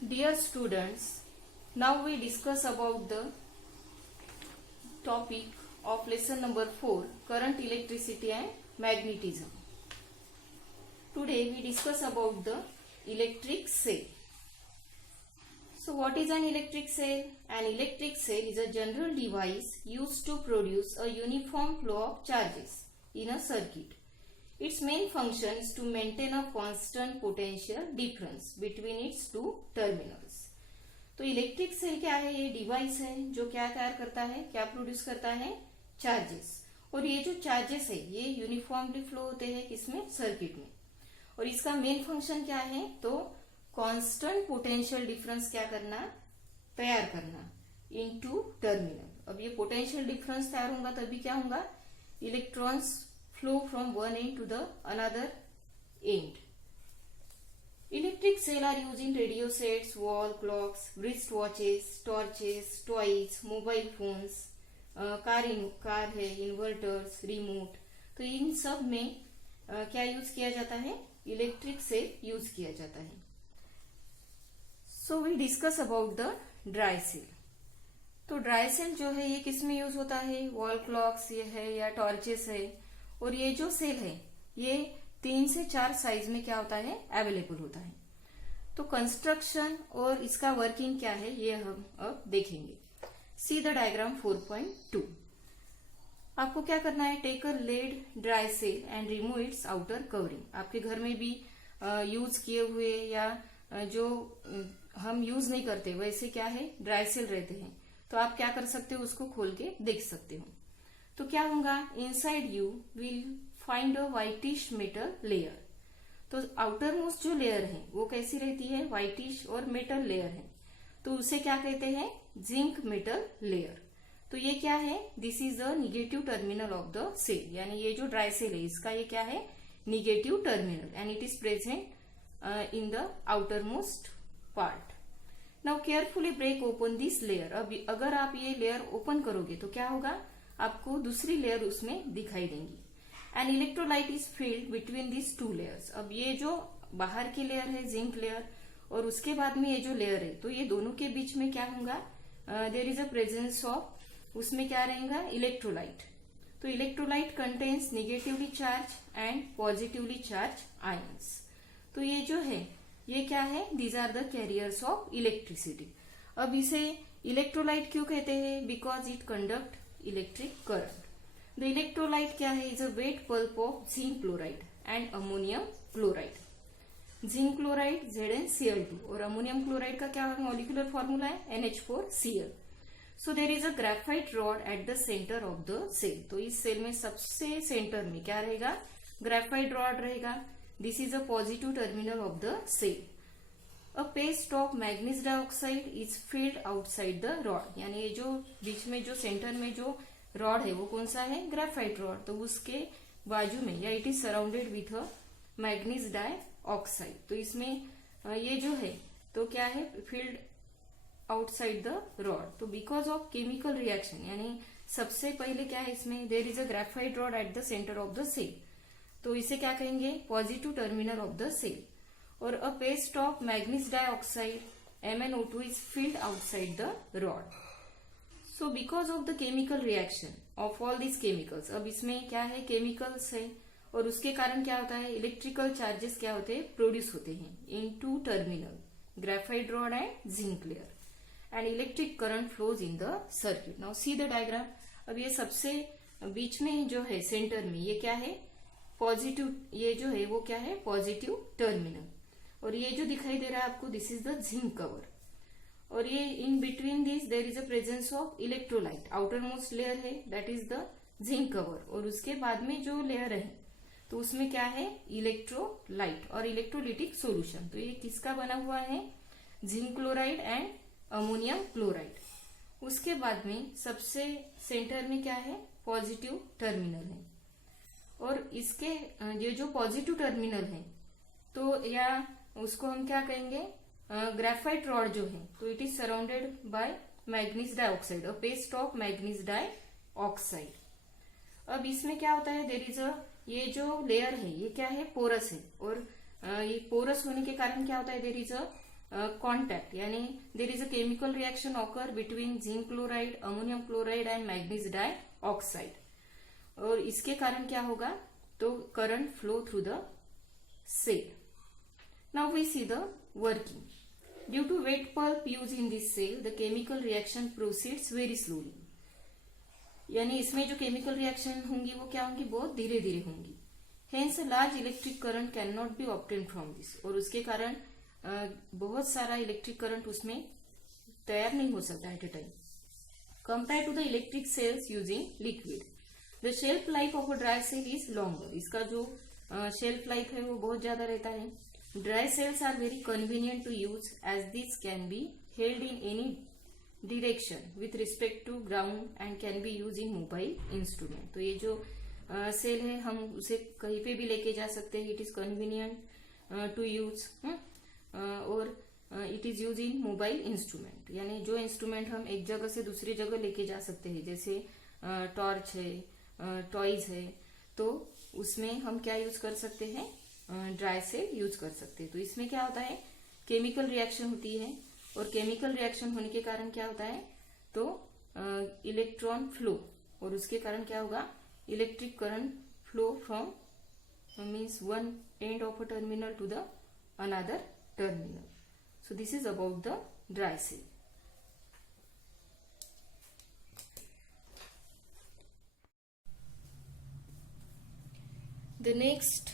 Dear students, now we discuss about the topic of lesson number 4, current, electricity and magnetism. Today we discuss about the electric cell. So what is an electric cell? An electric cell is a general device used to produce a uniform flow of charges in a circuit. Its main function is to maintain a constant potential difference between its two terminals. तो electric cell क्या है? ये device है जो क्या तैयार करता है, क्या प्रोड्यूस करता है? चार्जेस. और ये जो चार्जेस है ये यूनिफॉर्मली फ्लो होते हैं किसमें? सर्किट में. और इसका मेन फंक्शन क्या है? तो कांस्टेंट पोटेंशियल डिफरेंस क्या करना? तैयार करना इनटू टर्मिनल. अब ये पोटेंशियल डिफरेंस तैयार होगा तभी क्या होगा? Electrons flow from one end to the another end. Electric cell are used in radio sets, wall clocks, wrist watches, torches, toys, mobile phones, car है, इन्वर्टर्स, रिमोट. तो इन सब में क्या यूज किया जाता है? इलेक्ट्रिक सेल यूज किया जाता है. So we discuss about the dry cell. तो ड्राई सेल जो है ये किस में यूज होता है? वॉल क्लॉक्स ये है या टॉर्चेस है. और ये जो सेल है ये 3 से 4 साइज में क्या होता है? अवेलेबल होता है. तो कंस्ट्रक्शन और इसका वर्किंग क्या है ये हम अब देखेंगे. See the diagram 4.2. आपको क्या करना है? Take a lead dry cell and remove its outer covering. आपके घर में भी यूज किए हुए या जो हम यूज नहीं करते वैसे क्या है? ड्राई सेल रहते हैं. तो आप क्या कर सकते हो? उसको खोल के देख सकते हो. तो क्या होगा? Inside you will find a whitish metal layer. तो आउटर मोस्ट जो लेयर है वो कैसी रहती है? व्हाइटिश और मेटल लेयर है. तो उसे क्या कहते हैं? Zinc metal layer. तो ये क्या है? This is the negative terminal of the cell. यानी ये जो ड्राई सेल है इसका ये क्या है? Negative terminal and it is present in the outer most part. Now carefully break open this layer. अब अगर आप ये लेयर ओपन करोगे तो क्या होगा? आपको दूसरी लेयर उसमें दिखाई देंगी. An electrolyte is field between this two layers. अब ये जो बाहर की लेयर है जिंक लेयर और उसके बाद में ये जो लेयर है तो ये दोनों के बीच में क्या होगा? There is a presence of, उसमें क्या रहेगा? इलेक्ट्रोलाइट. तो electrolyte contains negatively charge and positively charge ions. तो ये जो है ये क्या है? These are the carriers of electricity. अब इसे इलेक्ट्रोलाइट क्यों कहते हैं? Because it conduct electric current. The electrolyte क्या है? Is a wet pulp of zinc chloride and ammonium chloride. Zinc chloride ZnCl2 और अमोनियम क्लोराइड का क्या मॉलिक्यूलर फॉर्मूला है? NH4Cl. So there is a graphite rod at the centre of the cell. तो इस cell में सबसे centre में क्या रहेगा? ग्रेफाइट रॉड रहेगा. This is a positive terminal of the cell. A paste of manganese dioxide is filled outside the rod. यानी ये जो बीच में जो सेंटर में जो रॉड है वो कौन सा है? Graphite rod. तो उसके बाजू में या it is surrounded with a manganese dioxide. तो इसमें ये जो है तो क्या है? Field outside the rod. तो बिकॉज ऑफ केमिकल रिएक्शन यानी सबसे पहले क्या है इसमें? There is a graphite rod at the centre of the cell. तो इसे क्या कहेंगे? Positive terminal of the cell. और a paste of manganese dioxide MnO2 is filled outside the rod. So because of the chemical reaction of all these chemicals, अब इसमें क्या है? Chemicals है और उसके कारण क्या होता है? इलेक्ट्रिकल चार्जेस क्या होते हैं? प्रोड्यूस होते हैं in two terminal graphite rod and zinc layer and electric current flows in the circuit. Now see the diagram. अब ये सबसे बीच में जो है सेंटर में ये क्या है? पॉजिटिव. ये जो है वो क्या है? Positive terminal. और ये जो दिखाई दे रहा है आपको this is the zinc cover. और ये in between this there is a presence of electrolyte. Outer most layer है that is the zinc cover. और उसके बाद में जो लेयर है तो उसमें क्या है? इलेक्ट्रोलाइट और इलेक्ट्रोलिटिक सोल्यूशन. तो ये किसका बना हुआ है? Zinc chloride and ammonium chloride. उसके बाद में सबसे सेंटर में क्या है? पॉजिटिव टर्मिनल है. और इसके ये जो पॉजिटिव टर्मिनल है तो या उसको हम क्या कहेंगे? ग्रेफाइट रॉड जो है तो it is surrounded by manganese dioxide और पेस्ट ऑफ मैग्नीज डाइऑक्साइड. अब इसमें क्या होता है? देर इज अ, ये जो लेयर है ये क्या है? पोरस है. और ये पोरस होने के कारण क्या होता है? देर इज अ contact, यानी there is a chemical reaction occur between zinc chloride, ammonium chloride and manganese dioxide. और इसके कारण क्या होगा, तो current flow through the cell. Now we see the working. Due to wet pulp used in this cell, the chemical reaction proceeds very slowly. यानी इसमें जो chemical reaction होंगी वो क्या होंगी, बहुत धीरे धीरे होंगी. Hence, a large electric current cannot be obtained from this. और उसके कारण बहुत सारा इलेक्ट्रिक करंट उसमें तैयार नहीं हो सकता at a time. Compare to the electric cells using liquid, the shelf life of a dry cell is longer. इसका जो शेल्फ लाइफ है वो बहुत ज्यादा रहता है. Dry cells are very convenient to use as this can be held in any direction with respect to ground and can be use in mobile instrument. तो ये जो सेल है हम उसे कहीं पे भी लेके जा सकते हैं. It is convenient to use, और it is use in mobile instrument, यानी जो इंस्ट्रूमेंट हम एक जगह से दूसरी जगह लेके जा सकते हैं, जैसे टॉर्च है, टॉयज है, तो उसमें हम क्या यूज कर सकते हैं, ड्राई सेल यूज कर सकते हैं. तो इसमें क्या होता है, केमिकल रिएक्शन होती है, और केमिकल रिएक्शन होने के कारण क्या होता है, तो इलेक्ट्रॉन फ्लो, और उसके कारण क्या होगा, electric current flow from means one end of a terminal to the another terminal. So this is about the dry cell. The next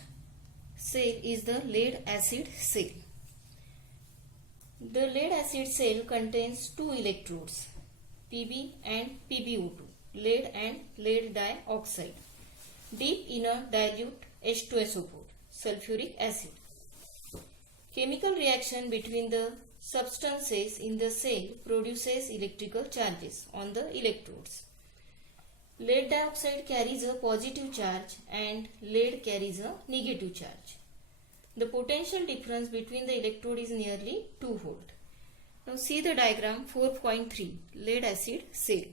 cell is the lead acid cell. The lead acid cell contains two electrodes, Pb and PbO2, lead and lead dioxide, deep in a dilute H2SO4, sulfuric acid. Chemical reaction between the substances in the cell produces electrical charges on the electrodes. Lead dioxide carries a positive charge and lead carries a negative charge. The potential difference between the electrode is nearly 2 volt. Now see the diagram 4.3, lead acid cell.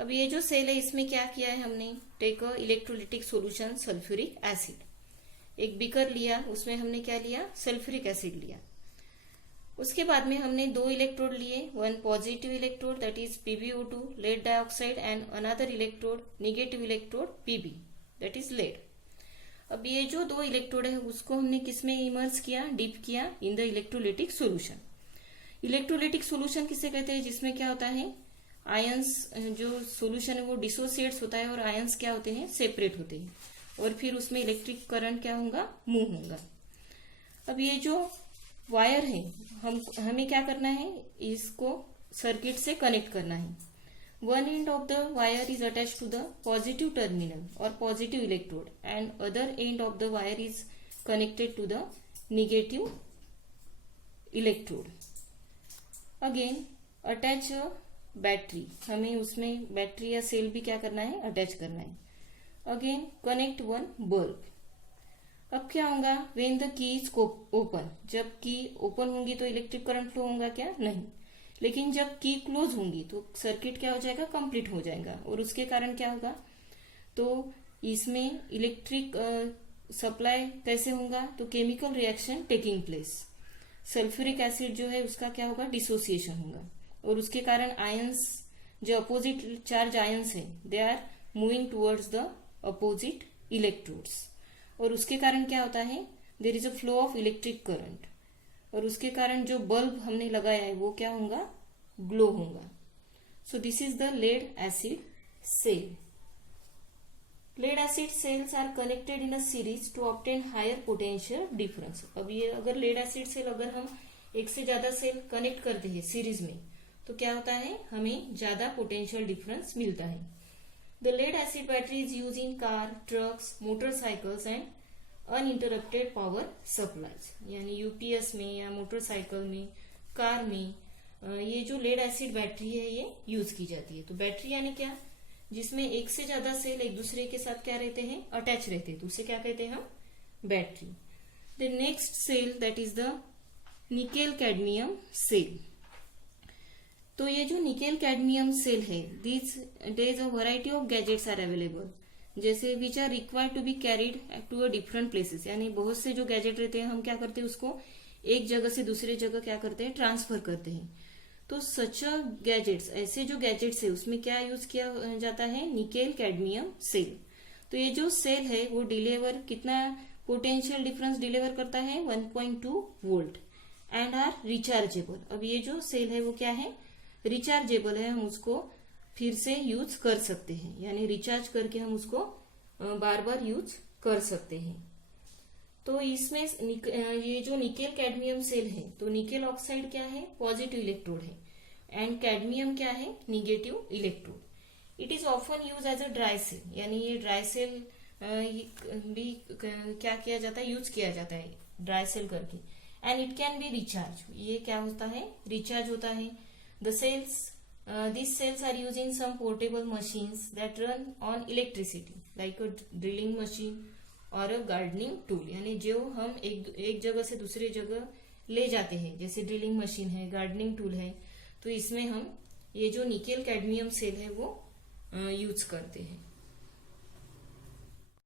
अब ये जो cell है इसमें क्या किया है हमने, take a electrolytic solution sulphuric acid. एक बीकर लिया, उसमें हमने क्या लिया, सल्फ्यूरिक एसिड लिया. उसके बाद में हमने दो इलेक्ट्रोड लिए, one positive electrode that is PbO2 lead dioxide and another electrode negative electrode Pb that is lead. अब ये जो दो इलेक्ट्रोड है उसको हमने किसमें इमर्स किया, डिप किया in the electrolytic solution. Electrolytic solution किसे कहते हैं, जिसमें क्या होता है, आयंस जो सोल्यूशन है वो डिसोसिएट्स होता है और आयंस क्या होते हैं, सेपरेट होते हैं, और फिर उसमें इलेक्ट्रिक करंट क्या होगा, मूव होगा. अब ये जो वायर है हमें क्या करना है, इसको सर्किट से कनेक्ट करना है. One end of the wire is attach to the positive terminal और positive electrode and other end of the wire is connected to the negative electrode. Again attach battery, हमें उसमें बैटरी या cell भी क्या करना है, अटैच करना है. Again connect one bulb. अब क्या होगा, when the key is open, जब की ओपन होंगी तो इलेक्ट्रिक करंट फ्लो होगा क्या, नहीं. लेकिन जब की क्लोज होंगी तो सर्किट क्या हो जाएगा, कंप्लीट हो जाएगा, और उसके कारण क्या होगा, तो इसमें इलेक्ट्रिक सप्लाई कैसे होगा, तो chemical reaction taking place. Sulphuric acid जो है उसका क्या होगा, डिसोसिएशन होगा, और उसके कारण आयंस जो अपोजिट चार्ज आयंस है they are moving towards the opposite electrodes, और उसके कारण क्या होता है, there is a flow of electric current, और उसके कारण जो बल्ब हमने लगाया है वो क्या होगा, ग्लो होगा. So this is the lead acid cell. Lead acid cells are connected in a series to obtain higher potential difference. अब ये अगर लेड एसिड सेल अगर हम एक से ज्यादा सेल कनेक्ट करते हैं सीरीज में, तो क्या होता है, हमें ज्यादा पोटेंशियल डिफरेंस मिलता है. The lead acid battery is used in car, trucks, motorcycles and uninterrupted power supplies. यानी यूपीएस में या मोटरसाइकिल में, कार में ये जो लेड एसिड बैटरी है ये यूज की जाती है. तो बैटरी यानी क्या, जिसमें एक से ज्यादा सेल एक दूसरे के साथ क्या रहते हैं, अटैच रहते हैं, तो उसे क्या कहते हैं हम, battery. The next cell that is the nickel cadmium cell. तो ये जो निकेल कैडमियम सेल है, there is a variety of gadgets are available, जैसे which are required to be carried to a different places. यानी बहुत से जो gadget रहते हैं हम क्या करते हैं, उसको एक जगह से दूसरे जगह क्या करते हैं, ट्रांसफर करते हैं। तो सच गैजेट्स, ऐसे जो गैजेट्स है उसमें क्या यूज किया जाता है, निकेल कैडमियम सेल। तो ये जो सेल है वो डिलीवर कितना पोटेंशियल डिफरेंस डिलीवर करता है, 1.2 वोल्ट एंड आर रिचार्जेबल। अब ये जो सेल है वो क्या है, रिचार्जेबल है, हम उसको फिर से यूज कर सकते हैं, यानी रिचार्ज करके हम उसको बार बार यूज कर सकते हैं। तो इसमें ये जो निकेल कैडमियम सेल है, तो निकेल ऑक्साइड क्या है, पॉजिटिव इलेक्ट्रोड है एंड कैडमियम क्या है, negative electrode. It is often use as a dry cell, यानी ये ड्राई सेल भी क्या किया जाता है, यूज किया जाता है ड्राई सेल करके। And it can be recharge, ये क्या होता है, रिचार्ज होता है। The cells, these cells are used in some portable machines that run on electricity like a drilling machine or a gardening tool, यानी जो हम एक जगह से दूसरे जगह ले जाते हैं, जैसे ड्रिलिंग मशीन है, गार्डनिंग टूल है, तो इसमें हम ये जो निकेल कैडमियम सेल है वो यूज करते हैं।